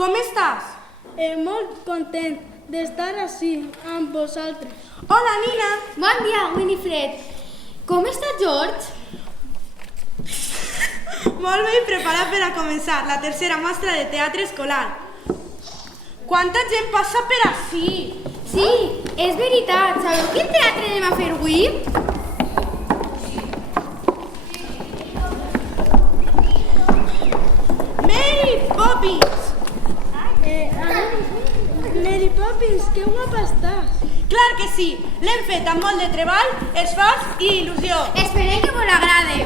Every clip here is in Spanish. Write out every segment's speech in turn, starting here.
Com estàs? Molt content d'estar ací amb vosaltres. Hola, Nina. Bon dia, Winifred. Com està George? Molt bé i preparat per a començar la tercera mostra de teatre escolar. Quanta gent passa per ací? Sí, és veritat. Sabeu quin teatre anem a fer avui? Mary Poppins! Mary Poppins, que guapa estàs. Clar que sí, l'hem fet amb molt de treball, esforç i il·lusió. Esperem que us agrade.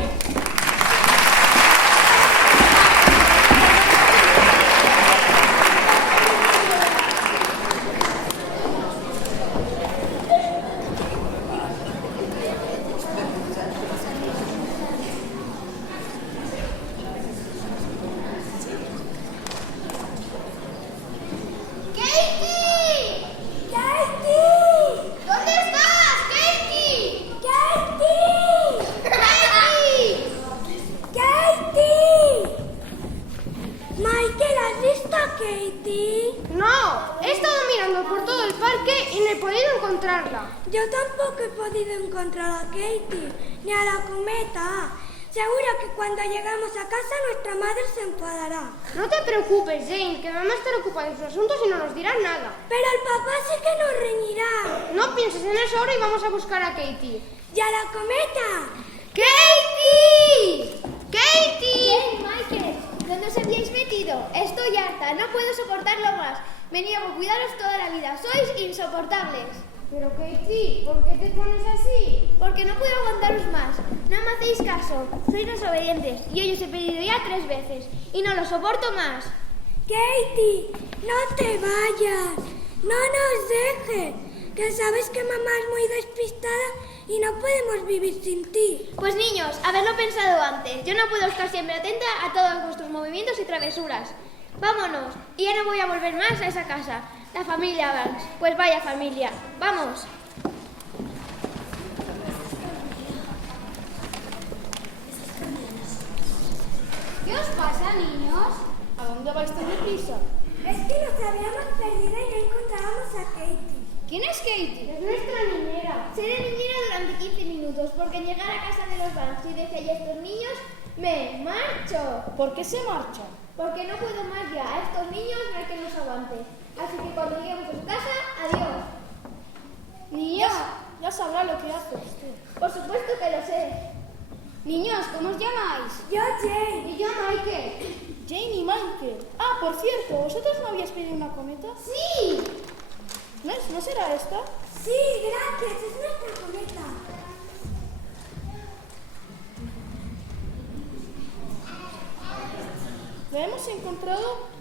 Yo tampoco he podido encontrar a Katie, ni a la cometa. Seguro que cuando llegamos a casa nuestra madre se enfadará. No te preocupes, Jane, que mamá estará ocupada en sus asuntos y no nos dirá nada. Pero el papá sí que nos reñirá. No pienses en eso ahora y vamos a buscar a Katie. ¿Y a la cometa? ¡Katie! ¡Katie! Jane, Michael, ¿dónde os habíais metido? Estoy harta, no puedo soportarlo más. Me niego a cuidaros toda la vida, sois insoportables. Pero Katie, ¿por qué te pones así? Porque no puedo aguantaros más. No me hacéis caso, sois desobedientes y hoy os he pedido ya 3 veces y no lo soporto más. Katie, no te vayas, no nos dejes, que sabes que mamá es muy despistada y no podemos vivir sin ti. Pues niños, haberlo pensado antes. Yo no puedo estar siempre atenta a todos vuestros movimientos y travesuras. Vámonos, y ya no voy a volver más a esa casa. La familia Banks, pues vaya familia. ¡Vamos! ¿Qué os pasa, niños? ¿A dónde vais tan deprisa? Es que nos habíamos perdido y no encontrábamos a Katie. ¿Quién es Katie? Es nuestra niñera. Seré niñera durante 15 minutos, porque al llegar a casa de los Banks y decía a estos niños, me marcho. ¿Por qué se marcha? Porque no puedo más ya. A estos niños no hay que los aguante. Así que cuando lleguemos a su casa, adiós. Niños, ya sabrá lo que hace usted. Por supuesto que lo sé. Niños, ¿cómo os llamáis? Yo, Jane. Y yo, Michael. Jane y Michael. Ah, por cierto, ¿vosotros no habíais pedido una cometa? ¡Sí! ¿No será esta? Sí, gracias, es nuestra cometa. La hemos encontrado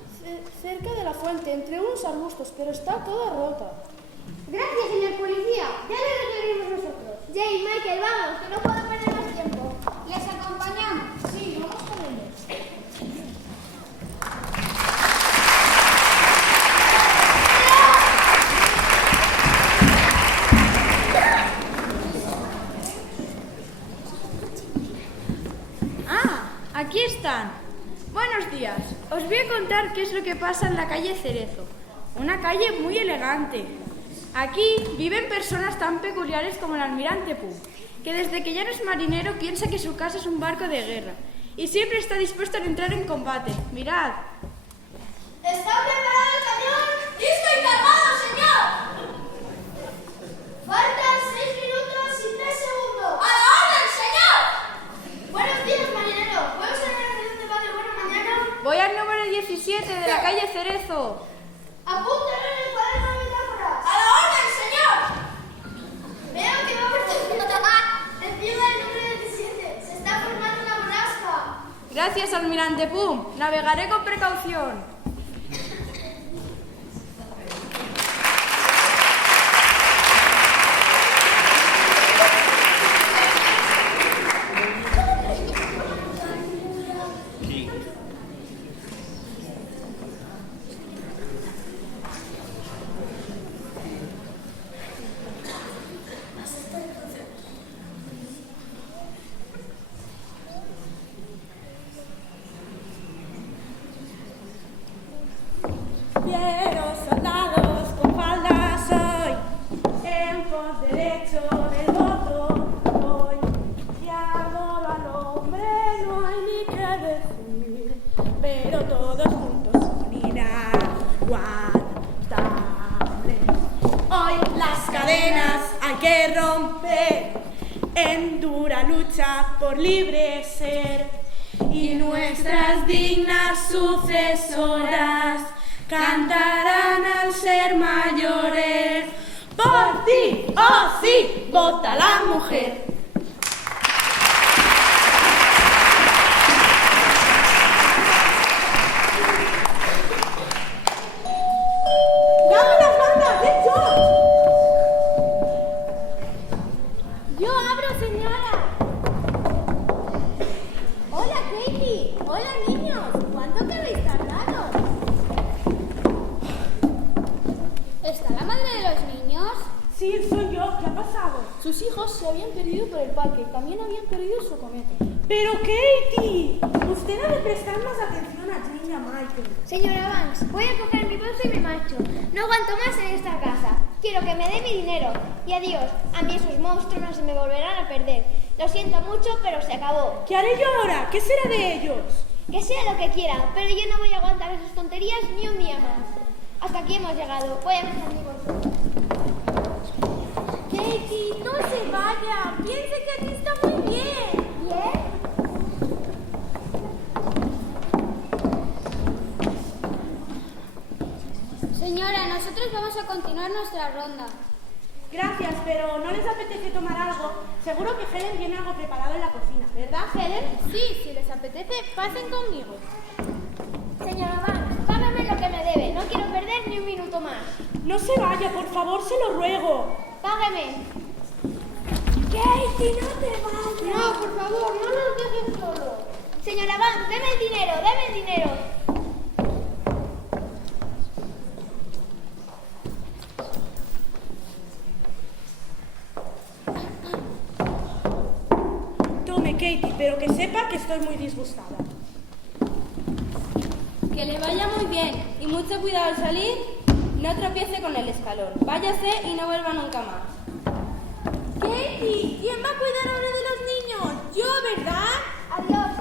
cerca de la fuente, entre unos arbustos, pero está toda rota. Gracias, señor policía. Ya le resolveremos nosotros. Jane, Michael, vamos, que no puedo perder más tiempo. ¿Les acompañamos? Sí, vamos con ellos. Aquí están. Buenos días. Os voy a contar qué es lo que pasa en la calle Cerezo. Una calle muy elegante. Aquí viven personas tan peculiares como el almirante Pooh, que desde que ya no es marinero piensa que su casa es un barco de guerra y siempre está dispuesto a entrar en combate. Mirad. ¿Está preparado el camión? ¡Listo y cargado, señor! Faltan 6 minutos y 3 segundos. ¡A la orden, señor! Buenos días, marinero. ¿Puedo saber hacia dónde va de buena mañana? Voy al número 17 de la calle Cerezo. Apúntalo en el cuaderno de metáforas. ¡A la orden, señor! Veo que va por encima del número 17. Se está formando una borrasca. Gracias, almirante Pooh. Navegaré con precaución. Caballeros, soldados con faldas hoy, en pos derecho del voto hoy. Y amor al hombre no hay ni que decir, pero todos juntos unidad guardable. Hoy las cadenas hay que romper en dura lucha por libre ser, y nuestras dignas sucesoras cantarán al ser mayores. Por ti, oh sí, vota la mujer. ¡Dame las bandas, de George! Yo abro, señora. Hola, Katie. Hola, niños. ¿Cuánto que habéis tardado? ¿Está la madre de los niños? Sí, soy yo. ¿Qué ha pasado? Sus hijos se habían perdido por el parque y también habían perdido su cometa. Pero, Katie, usted debe prestar más atención a Jane y a Michael. Señora Banks, voy a coger mi bolso y me marcho. No aguanto más en esta casa. Quiero que me dé mi dinero. Y adiós. A mí esos monstruos no se me volverán a perder. Lo siento mucho, pero se acabó. ¿Qué haré yo ahora? ¿Qué será de ellos? Que sea lo que quiera, pero yo no voy a aguantar esas tonterías ni un día más. Hasta aquí hemos llegado. Voy a coger mi bolso. Katie, no se vaya. Piense que aquí está muy bien. ¿Bien? Señora, nosotros vamos a continuar nuestra ronda. Gracias, pero ¿no les apetece tomar algo? Seguro que Helen tiene algo preparado en la cocina, ¿verdad, Helen? Sí, si les apetece, pasen conmigo. Señora Banks, págame lo que me debe. No quiero perder ni un minuto más. No se vaya, por favor, se lo ruego. Págame. Katie, no te vayas. No, por favor, no nos dejen solos. Señora Banks, deme el dinero, deme el dinero. Tome, Katie, pero que sepa que estoy muy disgustada. Que le vaya muy bien y mucho cuidado al salir, no tropiece con el escalón. Váyase y no vuelva nunca más. Katie, ¿quién va a cuidar ahora de los niños? Yo, ¿verdad? Adiós.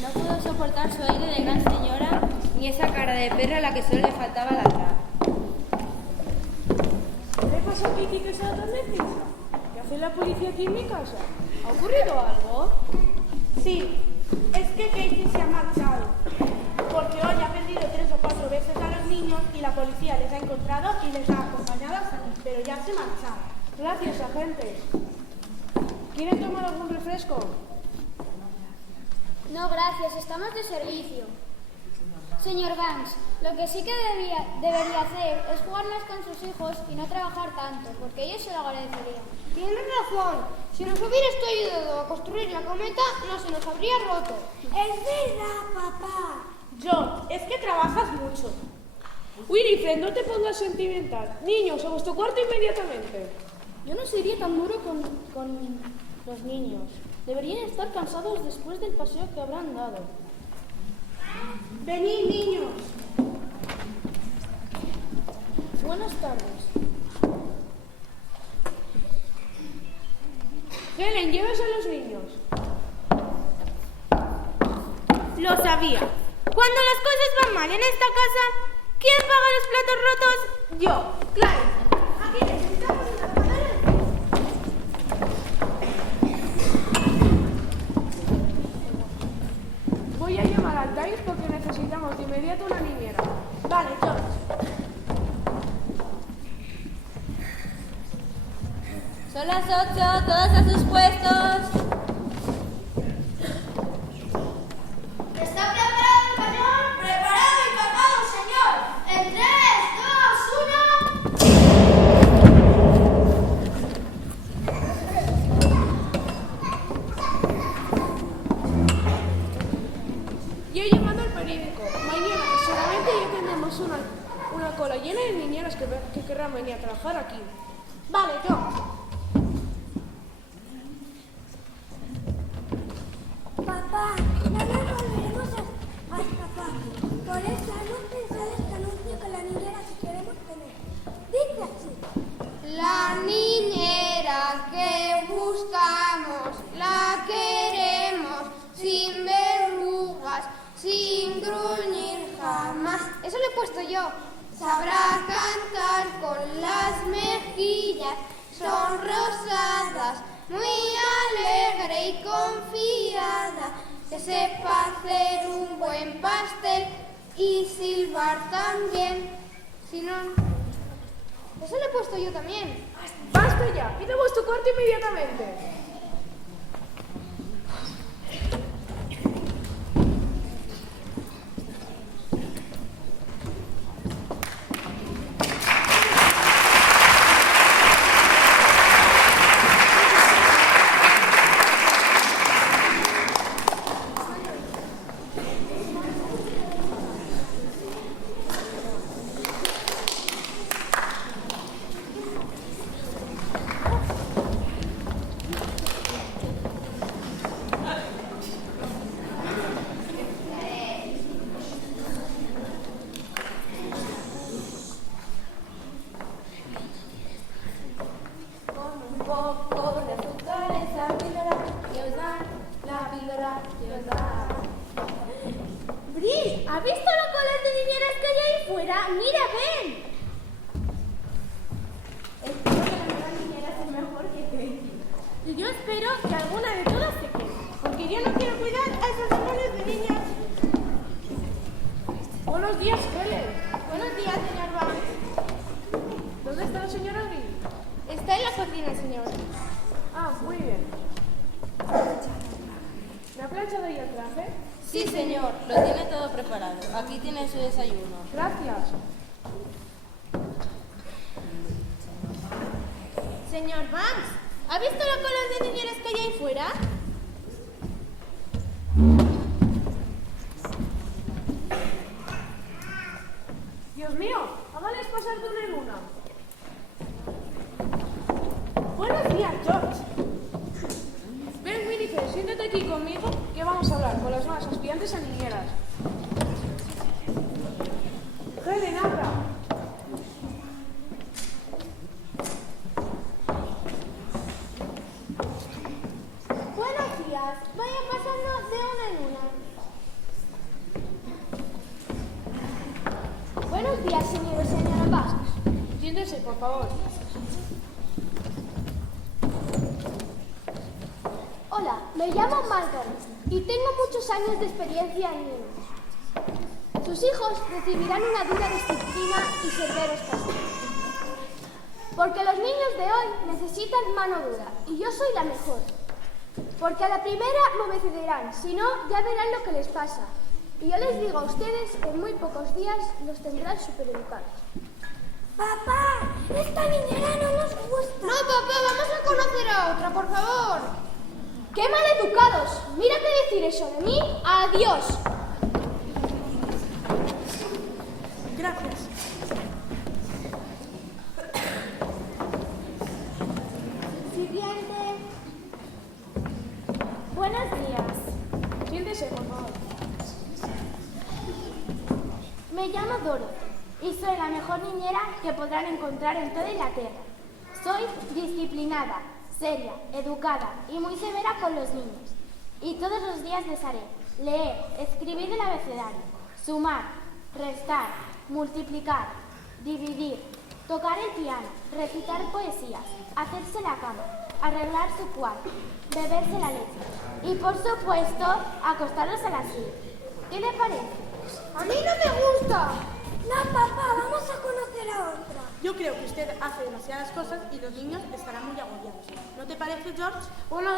No puedo soportar su aire de gran señora ni esa cara de perro a la que solo le faltaba ladrar. ¿Qué le pasa a Katie que sea tan deprisa? ¿Qué hace la policía aquí en mi casa? ¿Ha ocurrido algo? Sí, es que Katie se ha marchado. Porque hoy ha perdido 3 o 4 veces a los niños y la policía les ha encontrado y les ha acompañado hasta aquí, pero ya se marcharon. Gracias, agente. ¿Quieren tomar algún refresco? No, gracias, estamos de servicio. Señor Banks, lo que sí que debería hacer es jugar más con sus hijos y no trabajar tanto, porque ellos se lo agradecerían. Tienes razón. Si nos hubiera ayudado a construir la cometa, no se nos habría roto. Es verdad, papá. John, es que trabajas mucho. Winifred, no te pongas sentimental. Niños, a vuestro cuarto inmediatamente. Yo no sería tan duro con los niños. Deberían estar cansados después del paseo que habrán dado. Venid, niños. Buenas tardes. Helen, llévese a los niños. Lo sabía. Cuando las cosas van mal en esta casa, ¿quién paga los platos rotos? Yo, claro. Aquí necesitamos una madera. Voy a llamar al Times porque necesitamos de inmediato una niñera. Vale, George. Son las 8, todos a sus puestos. ¿Está preparado el cañón? Preparado y cargado, señor. En 3, 2, 1. Yo he llamado al periódico. Mañana seguramente ya tendremos una cola llena de niñeras que querrán venir a trabajar aquí. Vale, George. Papá, no nos volveremos hasta sin gruñir jamás. Eso lo he puesto yo. Sabrá cantar con las mejillas sonrosadas, muy alegre y confiada, que sepa hacer un buen pastel y silbar también. Si no... Eso lo he puesto yo también. ¡Basta ya! ¡Id a vuestro cuarto inmediatamente! Bri, ¿has visto los coles de niñeras que hay ahí fuera? ¡Mira, ven! Espero que la nueva niñera sea mejor que Katie. Y yo espero que alguna de todas se quede, porque yo no quiero cuidar a esos amores de niñas. Buenos días, Helen. Buenos días, señor Banks. ¿Dónde está la señora Bri? Está en la cocina, señor. Ah, muy bien. ¿Me ha planchado ahí el traje? Sí, señor, lo tiene todo preparado. Aquí tiene su desayuno. Gracias. Señor Banks, ¿ha visto los coles de niñeras que hay ahí fuera? Dios mío, háganles pasar de una en una. Buenos días, George. Ven, Winifred, siéntate aquí conmigo que vamos a hablar con las nuevas aspirantes a niñeras. Helen, habla. Buenos días, vayan pasando de una en una. Buenos días, señor y señora Banks. Siéntese, por favor. Hola, me llamo Margaret y tengo muchos años de experiencia en niños. Sus hijos recibirán una dura disciplina y severos castigos. Porque los niños de hoy necesitan mano dura y yo soy la mejor. Porque a la primera me obedecerán, si no, ya verán lo que les pasa. Y yo les digo a ustedes que en muy pocos días los tendrán supereducados. Papá, esta niñera no nos gusta. No, papá, vamos a conocer a otra, por favor. ¡Qué maleducados! Mira qué decir eso de mí. ¡Adiós! Gracias. Siguiente. Buenos días. Siéntese, por favor. Me llamo Dorothy y soy la mejor niñera que podrán encontrar en toda Inglaterra. Soy disciplinada, seria, educada y muy severa con los niños. Y todos los días les haré leer, escribir el abecedario, sumar, restar, multiplicar, dividir, tocar el piano, recitar poesías, hacerse la cama, arreglar su cuarto, beberse la leche y, por supuesto, acostarlos a las 7. ¿Qué le parece? A mí no me gusta. No, papá, vamos a conocer a otra. Yo creo que usted hace demasiadas cosas y los niños estarán muy agobiados. ¿No te parece, George? Bueno,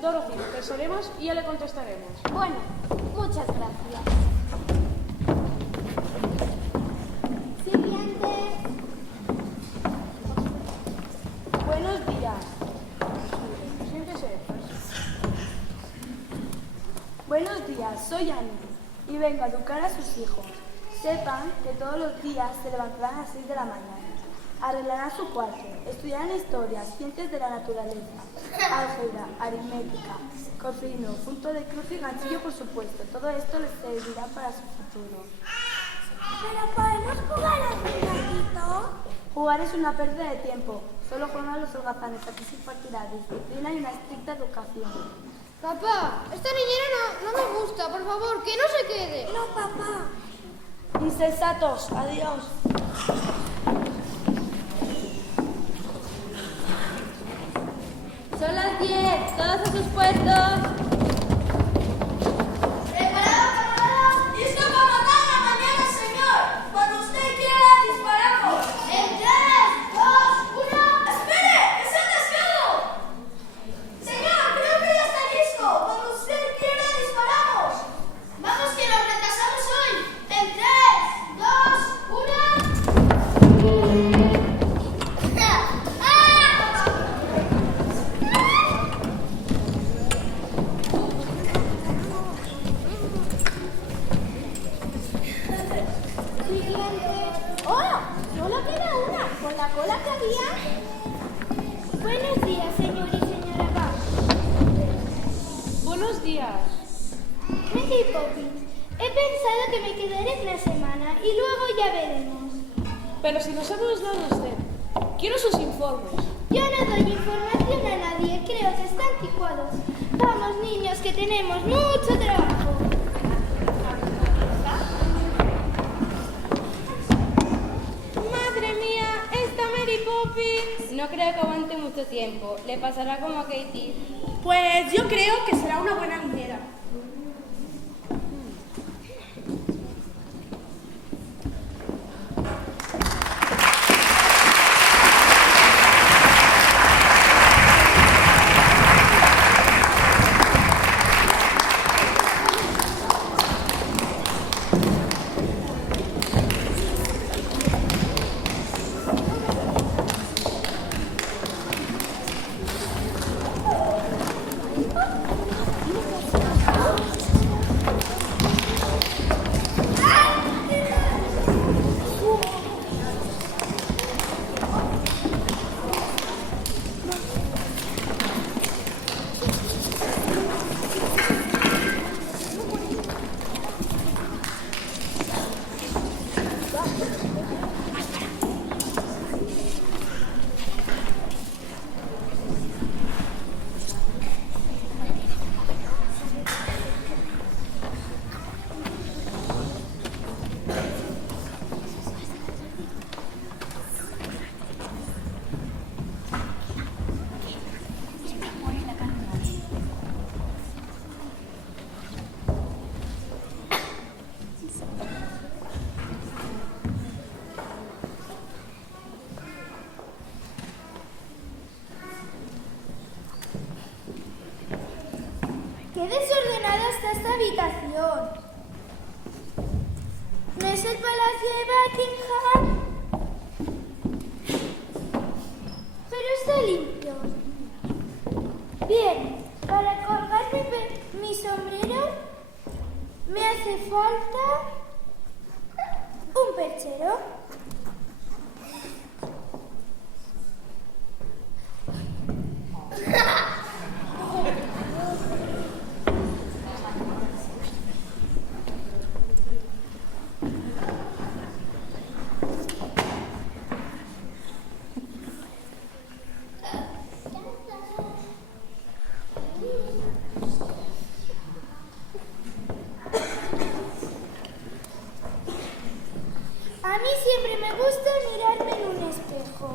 Dorothy, pensaremos y ya le contestaremos. Bueno, muchas gracias. Siguiente. Buenos días. Siéntese. Buenos días, soy Annie y vengo a educar a sus hijos. Sepan que todos los días se levantarán a las 6 de la mañana. Arreglarán su cuarto, estudiarán historia, ciencias de la naturaleza, álgebra, aritmética, cocino, punto de cruz y ganchillo, por supuesto. Todo esto les servirá para su futuro. ¿Pero podemos jugar a un ratito? Jugar es una pérdida de tiempo. Solo juegan los holgazanes. Aquí se impartirá disciplina y una estricta educación. Papá, esta niñera no me gusta, por favor, que no se quede. No, papá. Insensatos, adiós. Son las 10, todos a sus puestos. Buenos días, señor y señora Banks. Buenos días. Mary Poppins, he pensado que me quedaré una semana y luego ya veremos. Pero si nos hemos dado usted, quiero sus informes. Yo no doy información a nadie, creo que está anticuado. Vamos, niños, que tenemos mucho trabajo. Madre mía, esta Mary Poppins. No creo que aguante mucho tiempo. Le pasará como a Katie. Pues yo creo que será una buena niñera. ¡Qué desordenada está esta habitación! ¿No es el palacio de Buckingham? Pero está limpio. Bien, para colgarme mi sombrero me hace falta un perchero. A mí siempre me gusta mirarme en un espejo.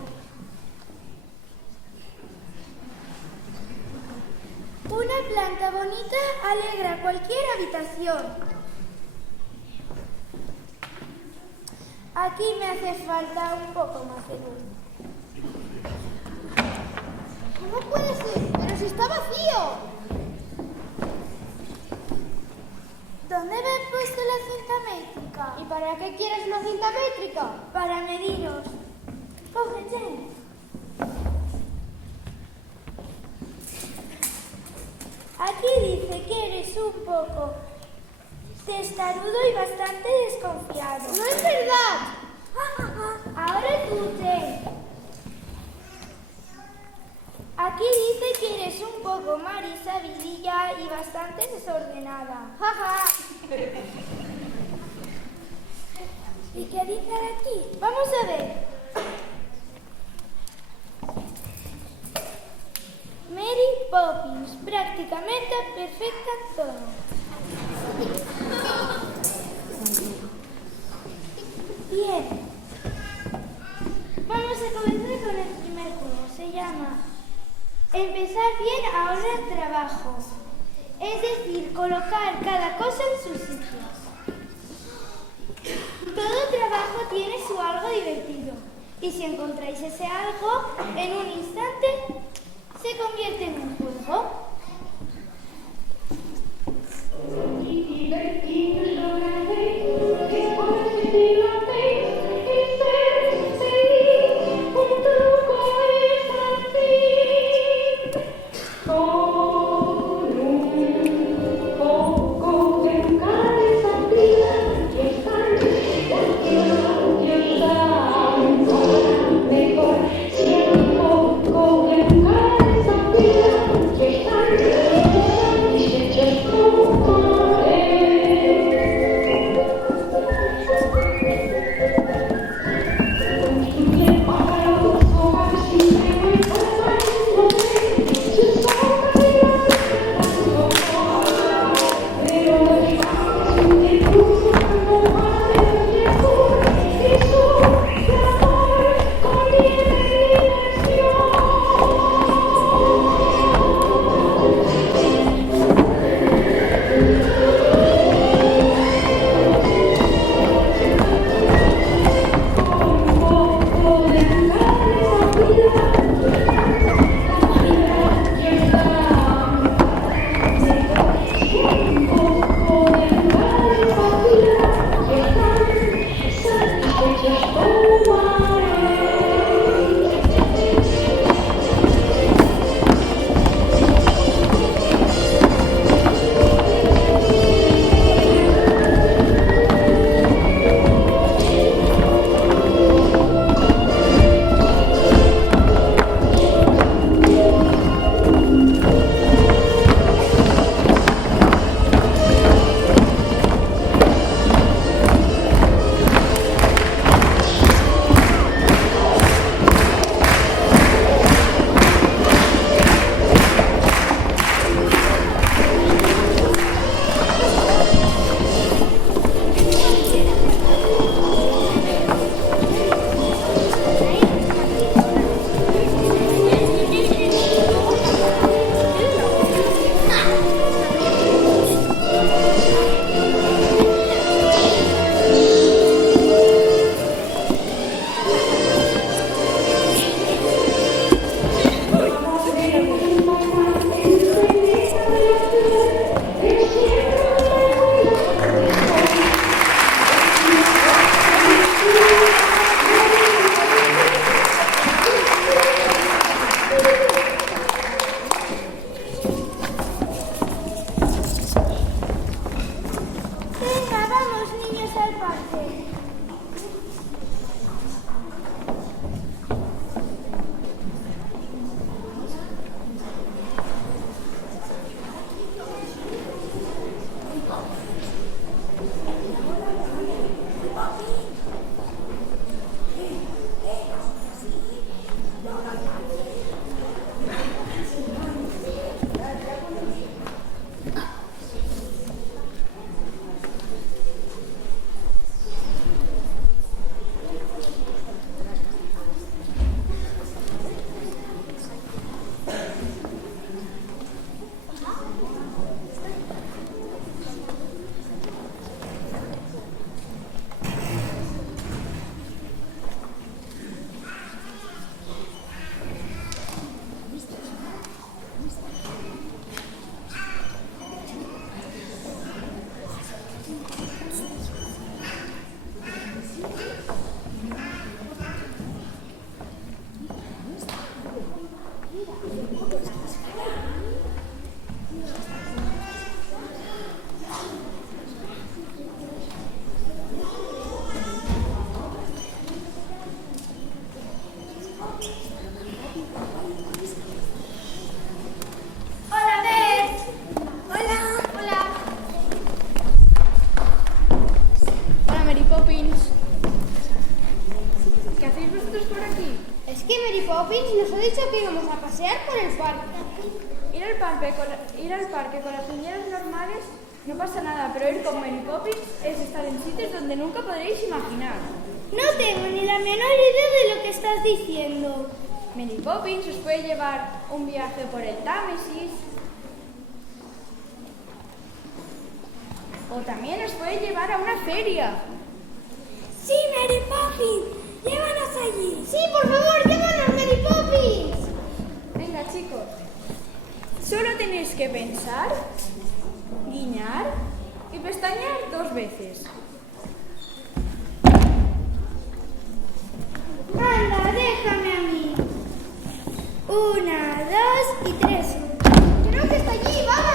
Una planta bonita alegra cualquier habitación. Aquí me hace falta un poco más de luz. ¿Cómo puede ser? Pero si está vacío. ¿Dónde me he puesto la cinta métrica? ¿Y para qué quieres una cinta métrica? Para mediros. Cógete. Aquí dice que eres un poco testarudo y bastante desconfiado. ¡No es verdad! Ahora tú Aquí dice que eres un poco Marisa Vidilla y bastante desordenada. ¡Jaja! ¿Y qué dice aquí? Vamos a ver. Mary Poppins, prácticamente perfecta todo. Bien. Vamos a comenzar con el primer juego. Se llama Empezar bien ahorra trabajo. Es decir, colocar cada cosa en sus sitios. Todo trabajo tiene su algo divertido. Y si encontráis ese algo, en un instante se convierte en un juego. Mary Poppins nos ha dicho que íbamos a pasear por el parque. ¿Y Ir al parque con las niñeras normales no pasa nada, pero ir con Mary Poppins es estar en sitios donde nunca podréis imaginar. No tengo ni la menor idea de lo que estás diciendo. Mary Poppins os puede llevar un viaje por el Támesis, o también os puede llevar a una feria. Sí, Mary Poppins, llévanos allí. Sí, por favor, llévanos, Mary Poppins. Venga, chicos, solo tenéis que pensar, guiñar y pestañear 2 veces. Anda, déjame a mí. 1, 2 y 3. Creo que está allí, vamos.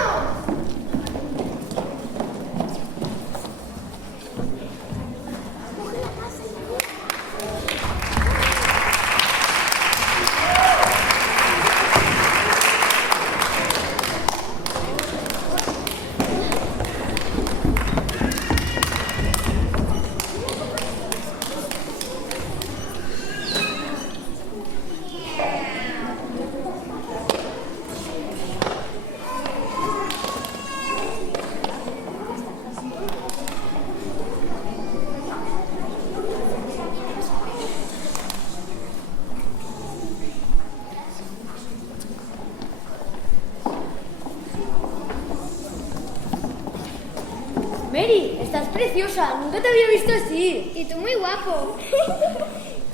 Mary, estás preciosa, nunca te había visto así. Y tú muy guapo.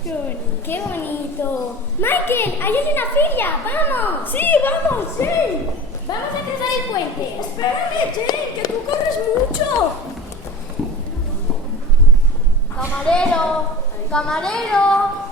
¡Qué bonito! Michael, ahí hay una feria, ¡vamos! Sí, vamos, Jane. ¡Vamos a cruzar el puente! Espérame, Jane, que tú corres mucho. Camarero, camarero.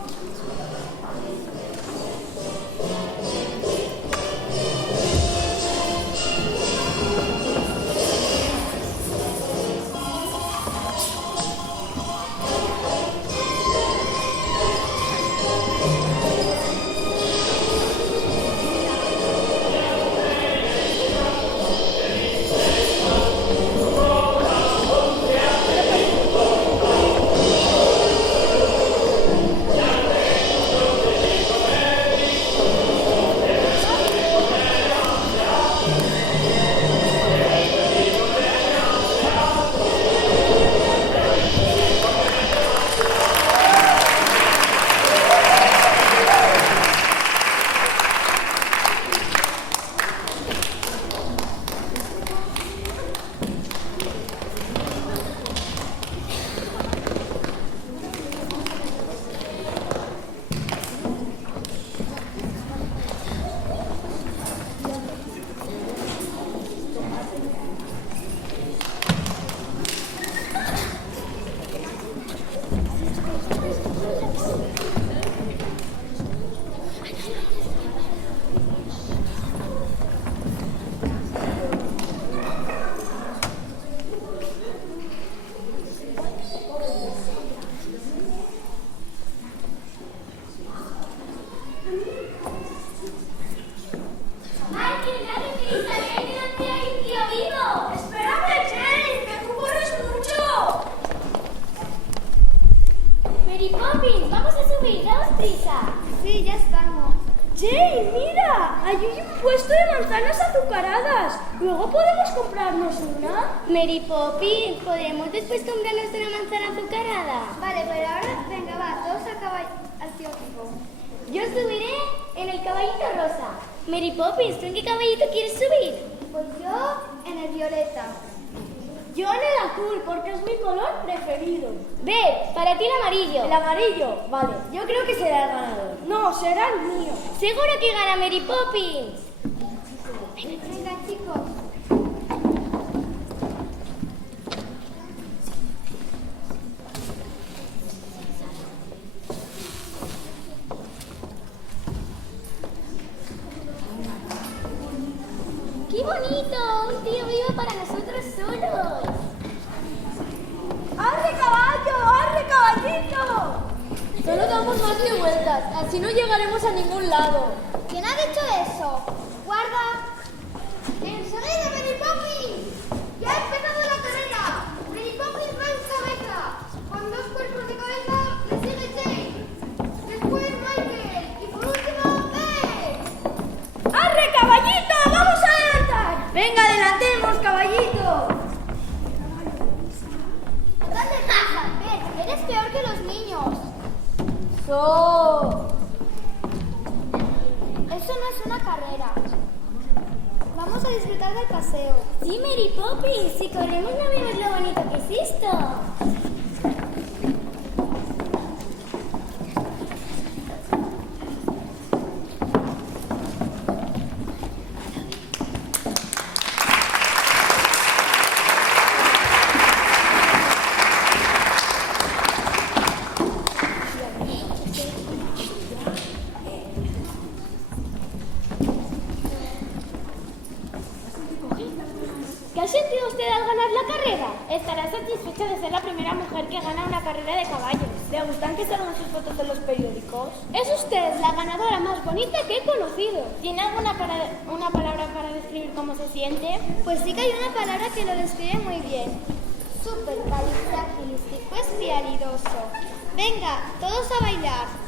Jane, mira, allí hay un puesto de manzanas azucaradas. ¿Luego podemos comprarnos una? Mary Poppins, ¿podremos después comprarnos una manzana azucarada? Vale, pero ahora, venga, va, todos al caballo, al científico. Yo subiré en el caballito rosa. Mary Poppins, ¿tú en qué caballito quieres subir? Pues yo en el violeta. Yo en el azul, porque es mi color preferido. Ve, para ti el amarillo. El amarillo, vale. Yo creo que será el ganador. No, será el mío. Seguro que gana Mary Poppins. Venga, chicos. ¡Qué bonito! Un tío vivo para nosotros solos. ¡Arre caballo! ¡Arre caballito! Solo damos más de vueltas, así no llegaremos a ningún lado. ¿Quién ha dicho eso? ¡Guarda! ¡Enseguida, Mary Poppins! ¡Ya ha empezado la carrera! ¡Mary Poppins va en cabeza! Con 2 cuerpos de cabeza le sigue Jane. Después Michael. Y por último, Ben. ¡Arre caballito! ¡Vamos Eso no es una carrera. Vamos a disfrutar del paseo. Sí, Mary Poppins, si corremos no vemos lo bonito que es esto. ¿Qué ha sentido usted al ganar la carrera? Estará satisfecha de ser la primera mujer que gana una carrera de caballos. ¿Le gustan que salgan sus fotos en los periódicos? Es usted la ganadora más bonita que he conocido. ¿Tiene alguna una palabra para describir cómo se siente? Pues sí que hay una palabra que lo describe muy bien. Supercalifragilisticoespialidoso. Venga, todos a bailar.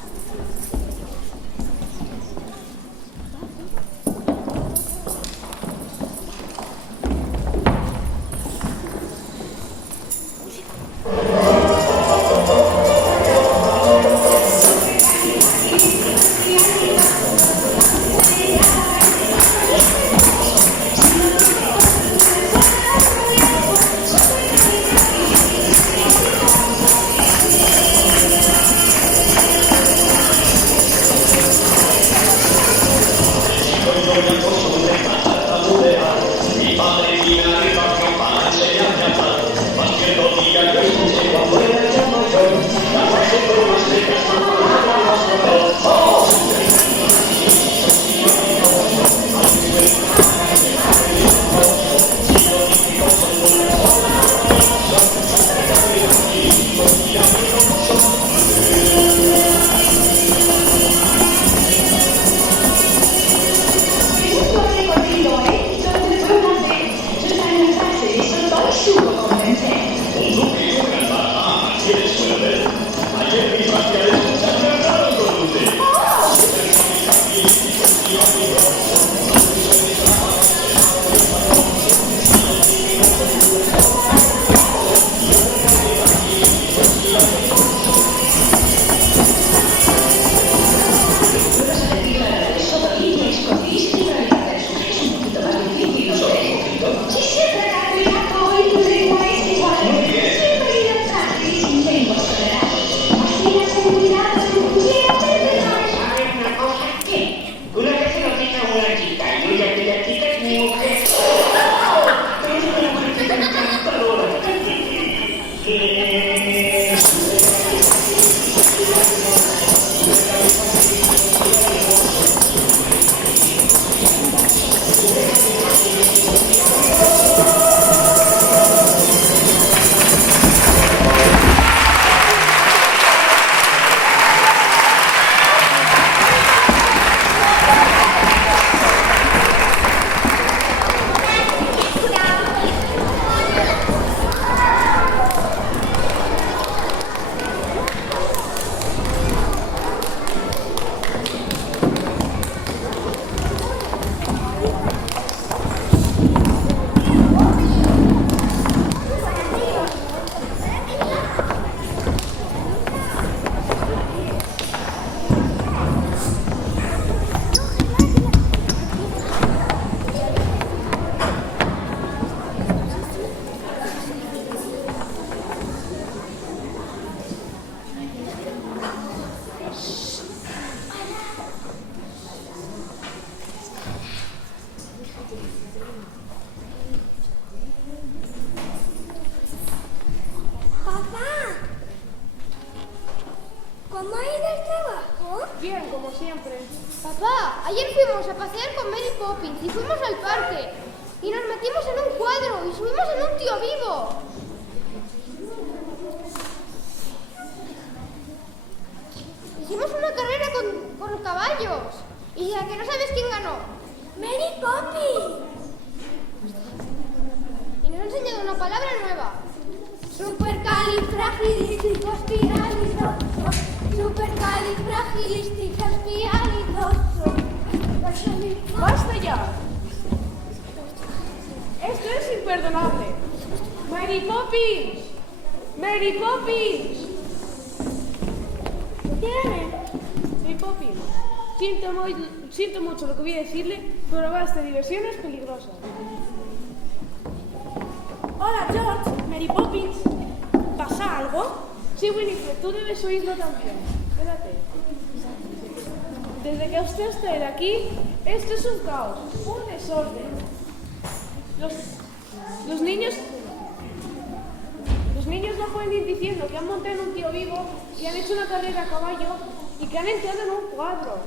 Bien, como siempre. Papá, ayer fuimos a pasear con Mary Poppins y fuimos al parque. Y nos metimos en un cuadro y subimos en un tío vivo. Hicimos una carrera con caballos. ¿Y a que no sabes quién ganó? ¡Mary Poppins! Y nos ha enseñado una palabra nueva. Supercalifragilisticoespialidoso. Supercalifragilisticoespialidoso. ¡Basta ya! Esto es imperdonable. ¡Mary Poppins! ¡Mary Poppins! ¿Qué? Poppins. Siento mucho lo que voy a decirle, pero va, esta diversión es peligrosa. Hola, George. Mary Poppins. ¿Pasa algo? Sí, Winifred, tú debes oírlo también. Espérate. Desde que usted está aquí, esto es un caos, un desorden. Los niños no pueden ir diciendo que han montado en un tío vivo y han hecho una carrera a caballo y que han entrado en un cuadro.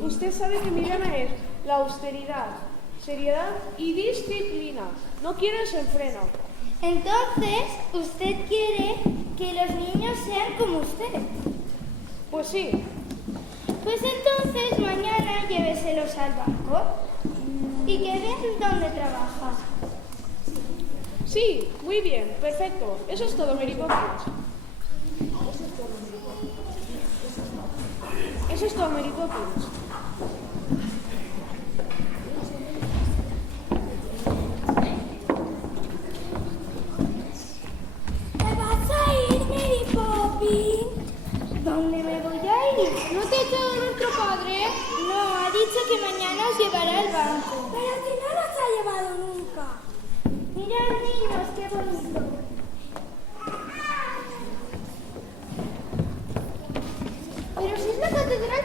Usted sabe que mi lema es la austeridad, seriedad y disciplina. No quiero desenfreno. Entonces, ¿usted quiere que los niños sean como usted? Pues sí. Pues entonces mañana lléveselos al banco y que vean dónde trabaja. Sí, muy bien, perfecto. Eso es todo, Mary Poppins. Eso es todo, Mary Poppins. ¿Te vas a ir, Mary Poppins? ¿Dónde me voy a ir? ¿No te ha echado nuestro padre? No, ha dicho que mañana os llevará al banco. Pero si no nos ha llevado nunca. Mirad, niños, qué bonito. Pero si es la catedral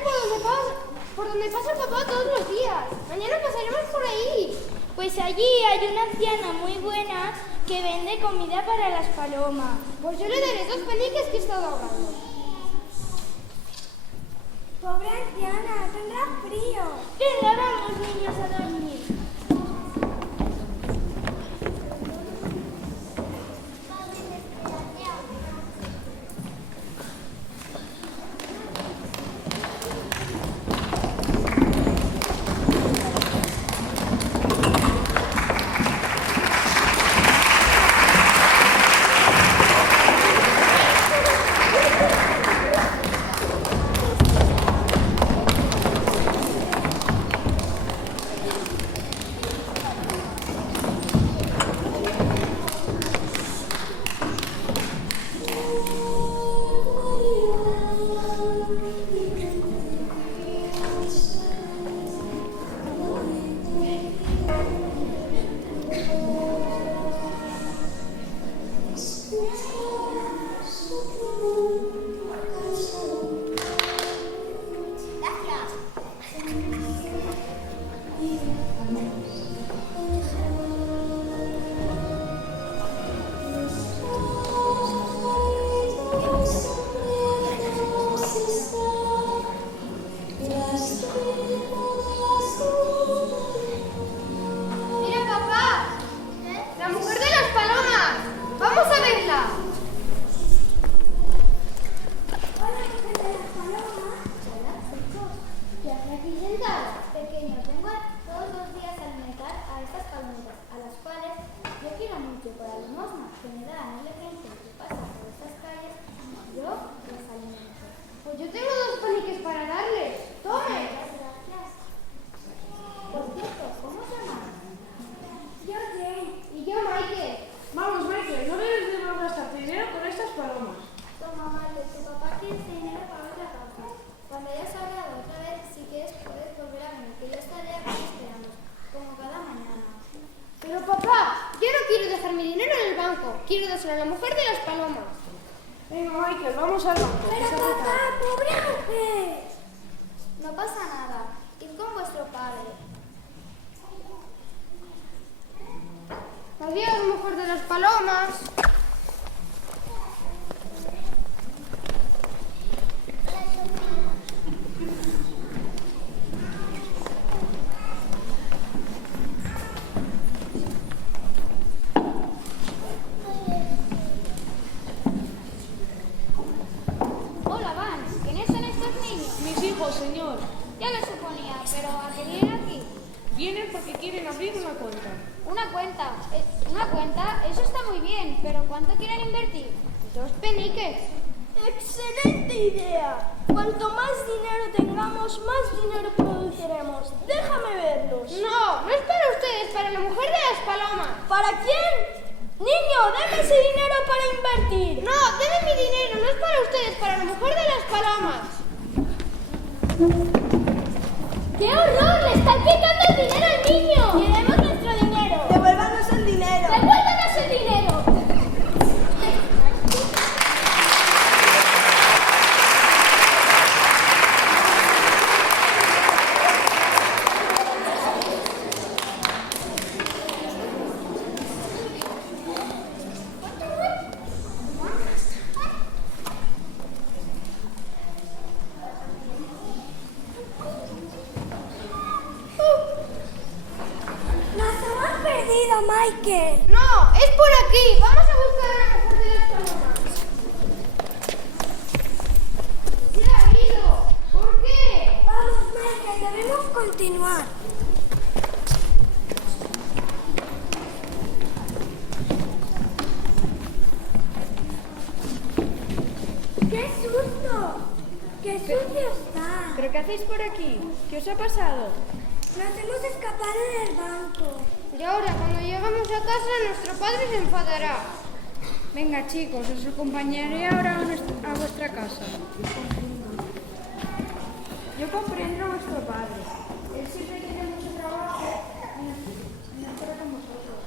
por donde pasa el papá todos los días. Mañana pasaremos por ahí. Pues allí hay una anciana muy buena que vende comida para las palomas. Pues yo le daré 2 peniques que he estado ahorrando. Pobre anciana, tendrá frío. Venga, vamos, niños, a dormir. Quiero dárselo a la mujer de las palomas. Venga, Michael, vamos al banco. Pero papá, pobre Ángel. No pasa nada. Id con vuestro padre. Adiós, mujer de las palomas. Señor. Ya lo suponía, pero ¿a qué vienen aquí? Vienen porque quieren abrir una cuenta. ¿Una cuenta? ¿Una cuenta? Eso está muy bien, pero ¿cuánto quieren invertir? 2 peniques. ¡Excelente idea! Cuanto más dinero tengamos, más dinero produciremos. Déjame verlos. No, no es para ustedes, para la mujer de las palomas. ¿Para quién? Niño, dame ese dinero para invertir. No, denme mi dinero, no es para ustedes, para la mujer de las palomas. ¡Qué horror! ¡Le están quitando el dinero al niño! Queremos nuestro dinero. Devuélvanos el dinero. ¡Devuélvanos el dinero! Nos hemos perdido, Michael. No, es por aquí. Vamos a buscar a la mujer de las palomas. Se ha ido. ¿Por qué? Vamos, Michael, debemos continuar. ¡Qué susto! ¡Qué sucio está! ¿Pero qué hacéis por aquí? ¿Qué os ha pasado? Nos hemos escapado del banco. Y ahora, cuando llegamos a casa, nuestro padre se enfadará. Venga, chicos, os acompañaré ahora a vuestra casa. Yo comprendo a vuestro padre. Él siempre tiene mucho trabajo y no espera con vosotros.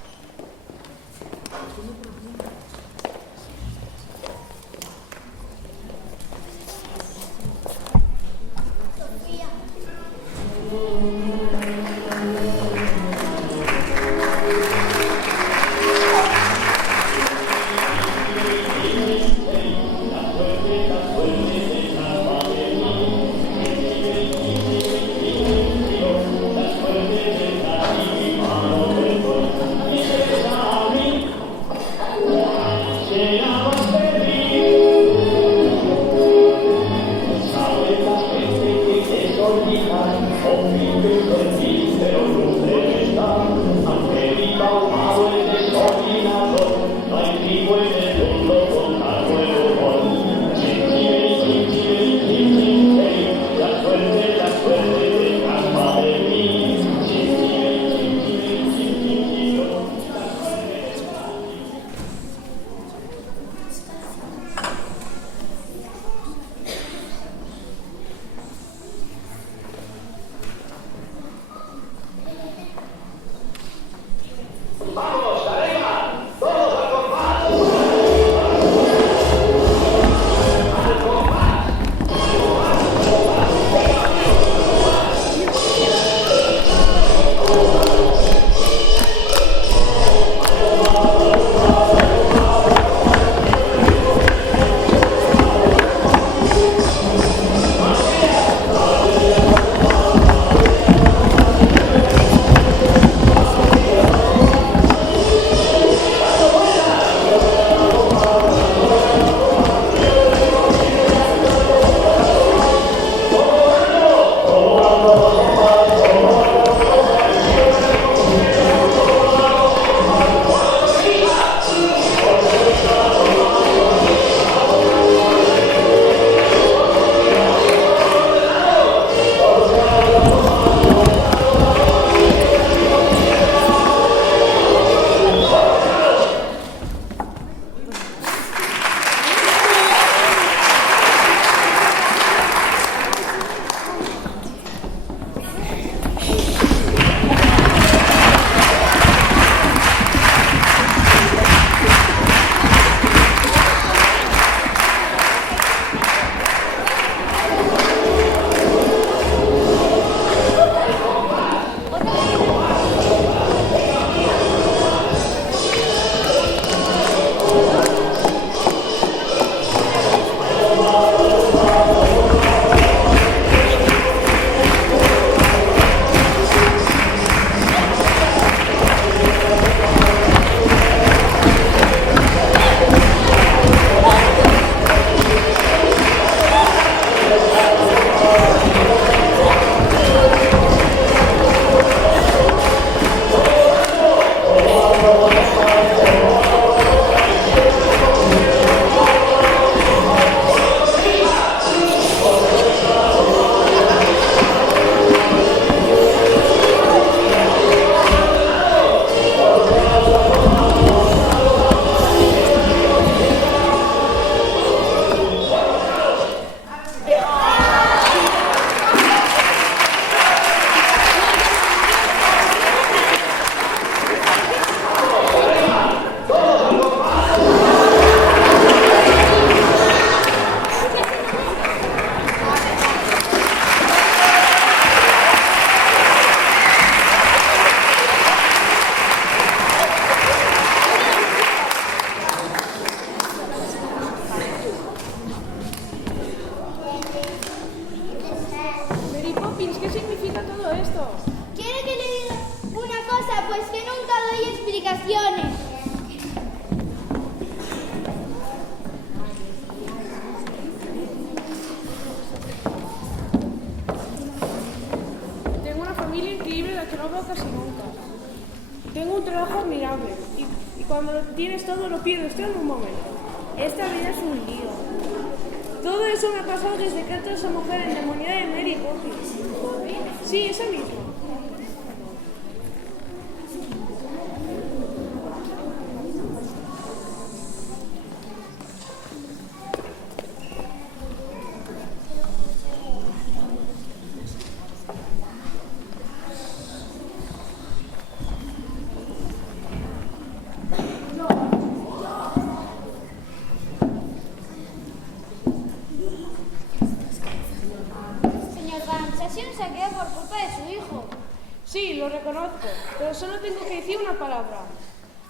Cuando lo tienes todo lo pierdes todo en un momento. Esta vida es un lío. Todo eso me ha pasado desde que entró esa mujer endemoniada de Mary Poppins. Sí, esa misma. Por culpa de su hijo. Sí, lo reconozco, pero solo tengo que decir una palabra.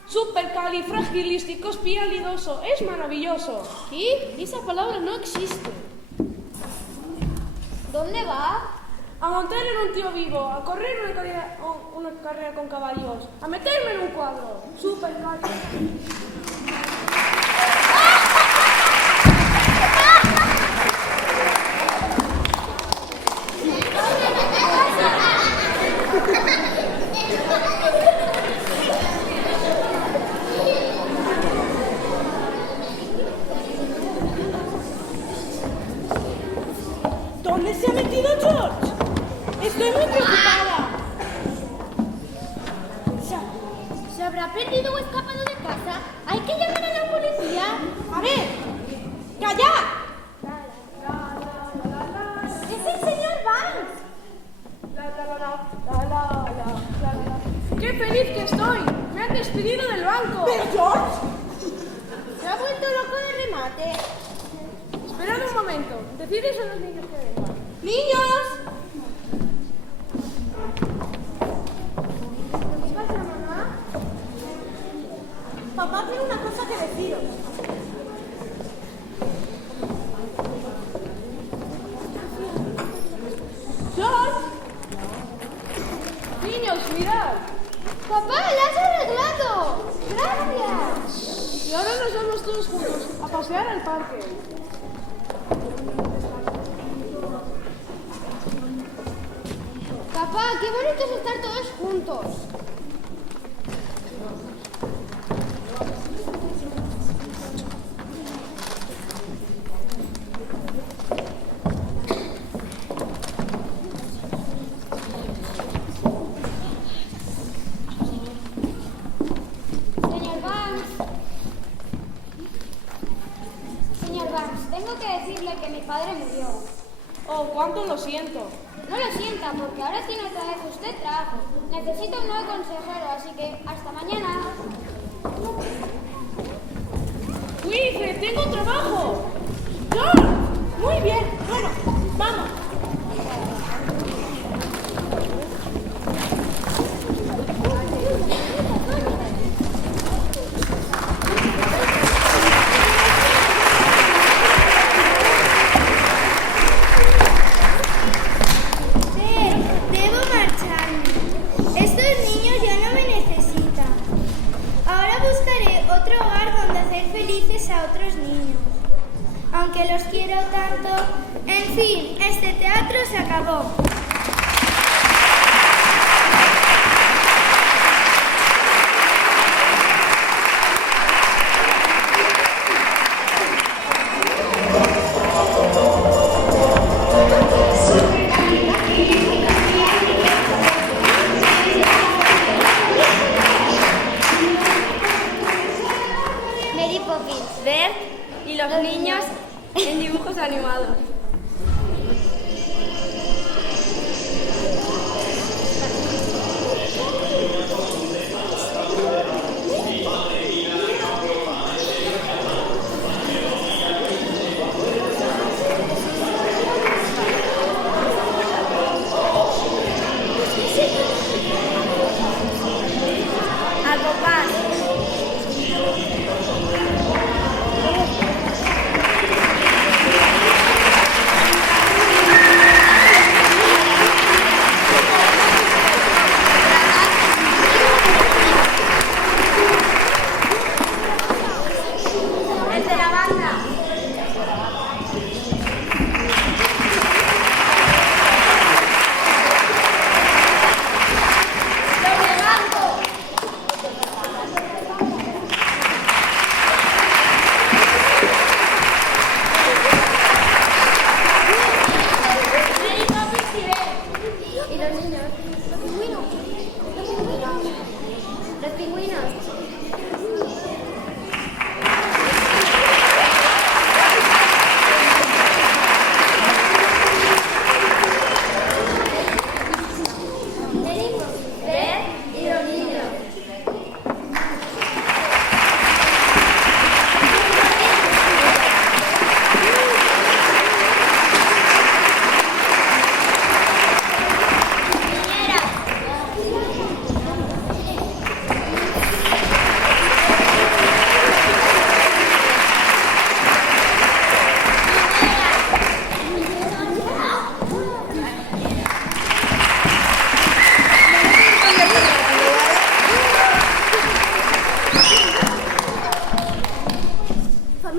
Supercalifragilisticexpialidoso. Es maravilloso. ¿Qué? Esa palabra no existe. ¿Dónde va? A montar en un tío vivo, a correr una carrera con caballos, a meterme en un cuadro. ¿Dónde se ha metido George? Estoy muy preocupada. ¿Se habrá perdido o escapado de casa? Hay que llamar a la policía. A ver, ¡callad! ¡Es el señor Banks! ¡Qué feliz que estoy! ¡Me han despedido del banco! ¿Pero George? Se ha vuelto loco de remate. Esperad un momento. Decidles a los niños que vengan. ¡Niños! ¿Qué pasa, mamá? Papá tiene una cosa que deciros. ¡George! Niños, mirad. ¡Papá, la has arreglado! ¡Gracias! Y ahora nos vamos todos juntos a pasear al parque. Papá, qué bonito es estar todos juntos. Señor Banks, tengo que decirle que mi padre murió. Oh, cuánto lo siento. No lo sienta, porque ahora tiene otra vez usted trabajo. Necesito un nuevo consejero, así que hasta mañana. Wilfred, tengo trabajo. ¡George! Muy bien, bueno, vamos. Debo marcharme. Estos niños ya no me necesitan. Ahora buscaré otro hogar donde hacer felices a otros niños. Aunque los quiero tanto. En fin, este teatro se acabó. Mary Poppins, Bert y los niños en dibujos animados. Al compás.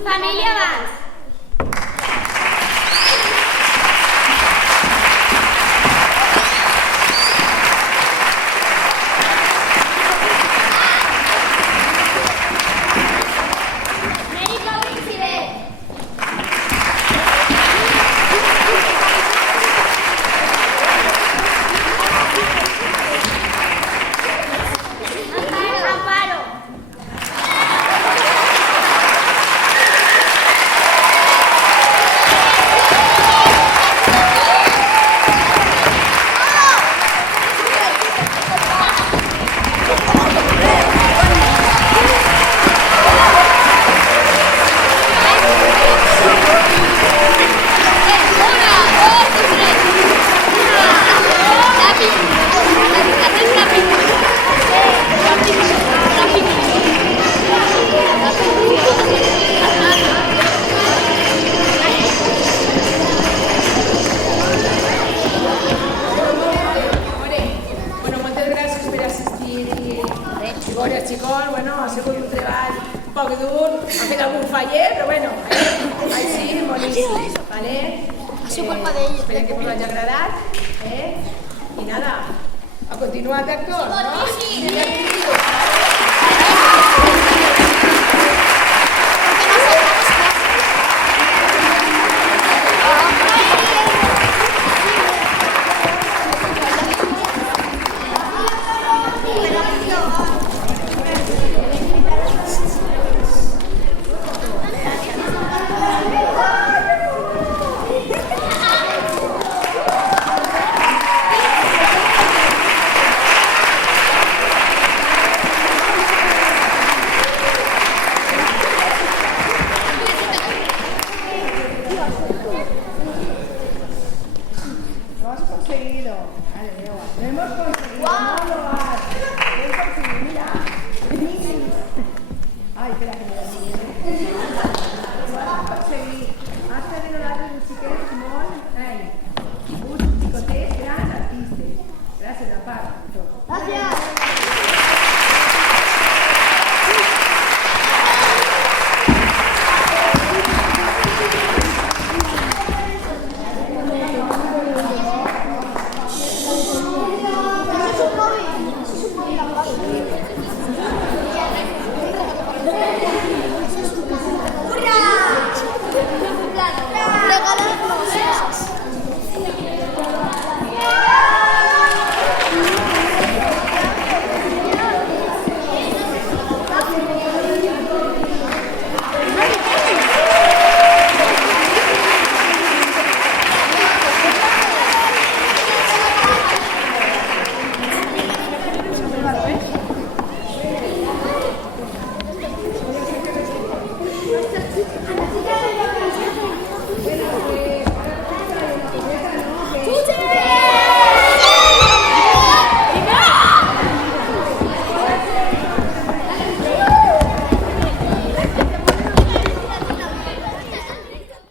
Familia Vance. Mary Poppins y Belle. Amparo. Bueno, moltes gràcies per assistir i veure, xicons, bueno, ha sigut un treball un poc dur, ha fet algun fallet, però bueno, així, boníssim, ¿vale? Ha sigut culpa d'ell. Espero que us hagi agradat, i nada, a continuar d'actors, no? Lo has conseguido. Vale, lo hemos conseguido. No lo has. Lo he conseguido. Mira. Ay, espera que me lo diga. Lo has conseguido. Has tenido la de xiquets molt... Uns xicotets grans artistes. Gràcies, a part. Gràcies. Gracias.